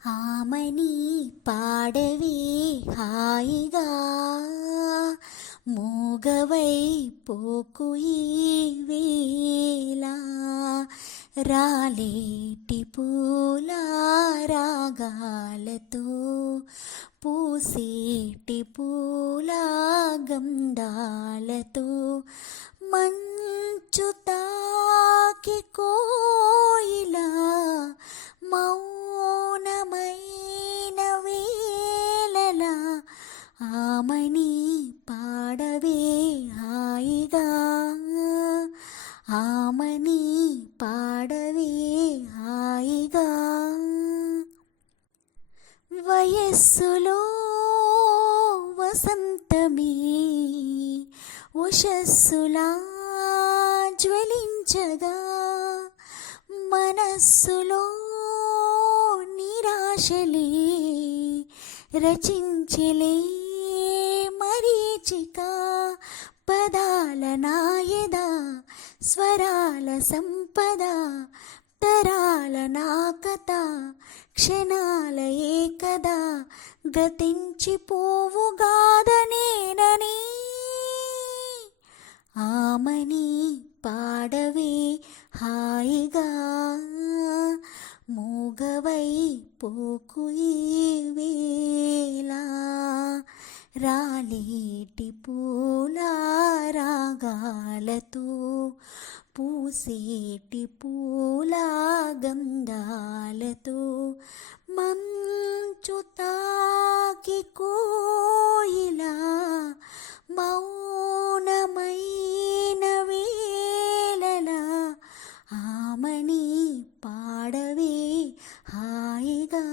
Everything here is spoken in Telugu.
ఆమని పాడవే హాయిగా, మూగవై పోకు ఈ వేళ, రాలేటి పూల రాగాలతో పూసేటి పూల గంధాలతో, మంచు తాకి కోయిలా మౌనమైన వేళలా, ఆమని పాడవే హాయిగా, ఆమని పాడవే హాయిగా. వయస్సులో వసంతమే ఉషస్సులా జ్వలించగా, మనస్సులో నిరాశలే రచించలే మరీచిక, పదాల నాయద స్వరాల సంపద, తరాల నా కథ క్షణాల ఏకదా, గతించిపోవుగాదనేనని ఆమని పాడవే హాయిగా, మూగవై పోకు ఈ వేళ, రాలేటి పూల రాగాలతో పూసేటి పూల గంధాలతో, మంచు తాకి కోయిలా మౌనమైన వేళలా, ఆమని పాడవే హాయిగా.